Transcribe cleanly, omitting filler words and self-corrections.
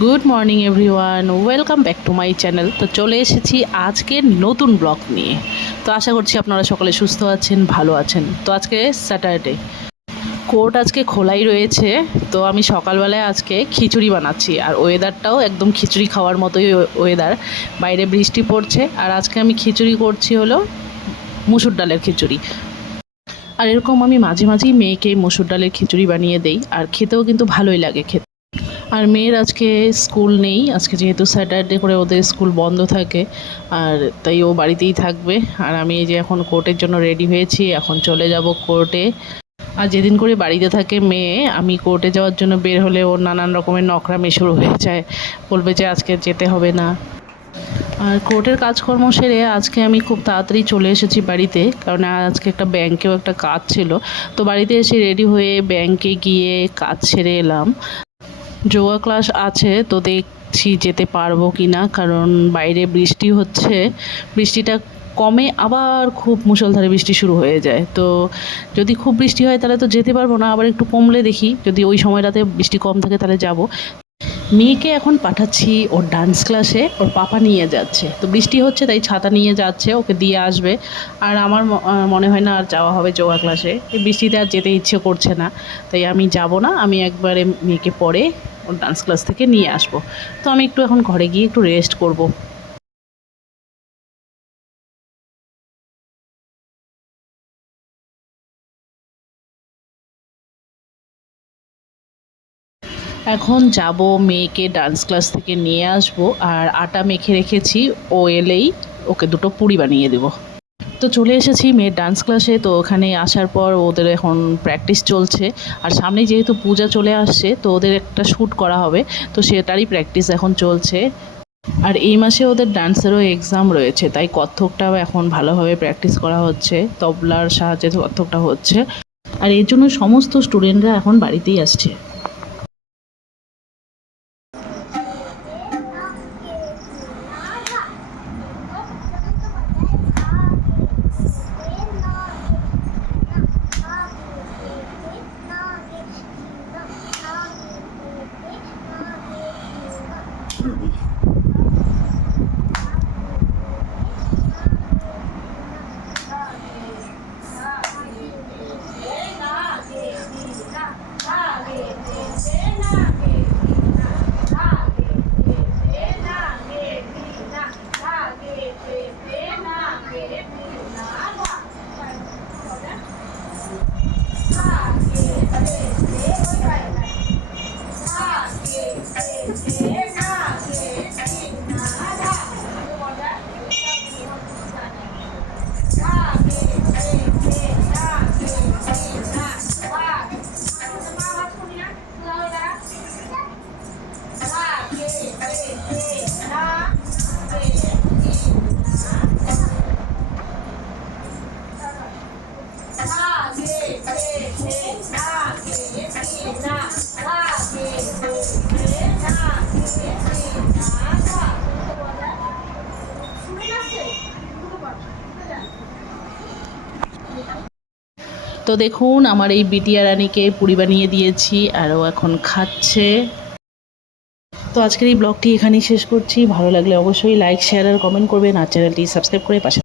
Good morning everyone, welcome back to my channel. তো চলে এসেছি আজকে নতুন ব্লগ নিয়ে। তো আশা করছি আপনারা সকলে সুস্থ আছেন, ভালো আছেন। তো আজকে স্যাটারডে, কোর্ট আজকে খোলাই রয়েছে। তো আমি সকালবেলায় আজকে খিচুড়ি বানাচ্ছি, আর ওয়েদারটাও একদম খিচুড়ি খাওয়ার মতোই ওয়েদার। বাইরে বৃষ্টি পড়ছে, আর আজকে আমি খিচুড়ি করছি হলো মুসুর ডালের খিচুড়ি। আর এরকম আমি মাঝে মাঝেই মেয়েকে মুসুর ডালের খিচুড়ি বানিয়ে দেই, আর খেতেও কিন্তু ভালোই লাগে খেতে। আর মেয়ের আজকে স্কুল নেই, আজকে যেহেতু স্যাটারডে করে ওদের স্কুল বন্ধ থাকে, আর তাই ও বাড়িতেই থাকবে। আর আমি এই যে এখন কোর্টের জন্য রেডি হয়েছি, এখন চলে যাব কোর্টে। আর যেদিন করে বাড়িতে থাকে মেয়ে, আমি কোর্টে যাওয়ার জন্য বের হলে ওর নানান রকমের নখরামি শুরু হয়ে যায়, বলবে যে আজকে যেতে হবে না। আর কোর্টের কাজকর্ম সেরে আজকে আমি খুব তাড়াতাড়ি চলে এসেছি বাড়িতে, কারণ আজকে একটা ব্যাংকেও একটা কাজ ছিল। তো বাড়িতে এসে রেডি হয়ে ব্যাংকে গিয়ে কাজ সেরে এলাম। যোগা ক্লাস আছে, তো দেখছি যেতে পারবো কি না, কারণ বাইরে বৃষ্টি হচ্ছে। বৃষ্টিটা কমে আবার খুব মুষলধারে বৃষ্টি শুরু হয়ে যায়। তো যদি খুব বৃষ্টি হয় তাহলে তো যেতে পারবো না, আবার একটু কমলে দেখি, যদি ওই সময়টাতে বৃষ্টি কম থাকে তাহলে যাব। মেয়েকে এখন পাঠাচ্ছি ওর ডান্স ক্লাসে, ওর পাপা নিয়ে যাচ্ছে। তো বৃষ্টি হচ্ছে তাই ছাতা নিয়ে যাচ্ছে, ওকে দিয়ে আসবে। আর আমার মনে হয় না আর যাওয়া হবে যোগা ক্লাসে, এই বৃষ্টিতে আর যেতে ইচ্ছে করছে না। তাই আমি যাব না, আমি একবারে মেয়েকে পরে ওর ডান্স ক্লাস থেকে নিয়ে আসব। তো আমি একটু এখন ঘরে গিয়ে একটু রেস্ট করব। এখন যাব, মেয়েকে ডান্স ক্লাস থেকে নিয়ে আসব। আর আটা মেখে রেখেছি, ও এলেই ওকে দুটো পুরি বানিয়ে দেবো। তো চলে এসেছি মেয়ের ডান্স ক্লাসে। তো ওখানে আসার পর ওদের এখন প্র্যাকটিস চলছে। আর সামনে যেহেতু পূজা চলে আসছে, তো ওদের একটা শ্যুট করা হবে, তো সেটারই প্র্যাকটিস এখন চলছে। আর এই মাসে ওদের ডান্সেরও এক্সাম রয়েছে, তাই কত্থকটাও এখন ভালোভাবে প্র্যাকটিস করা হচ্ছে, তবলার সাহায্যে কত্থকটা হচ্ছে। আর এর জন্য সমস্ত স্টুডেন্টরা এখন বাড়িতেই আসছে। তো দেখুন, আমার এই বিটিয়া রানীকে পুরি বানিয়ে দিয়েছি, আর ও এখন খাচ্ছে। তো আজকের এই ব্লগটি এখানেই শেষ করছি। ভালো লাগলে অবশ্যই লাইক, শেয়ার আর কমেন্ট করবেন, আর চ্যানেলটি সাবস্ক্রাইব করে পাশে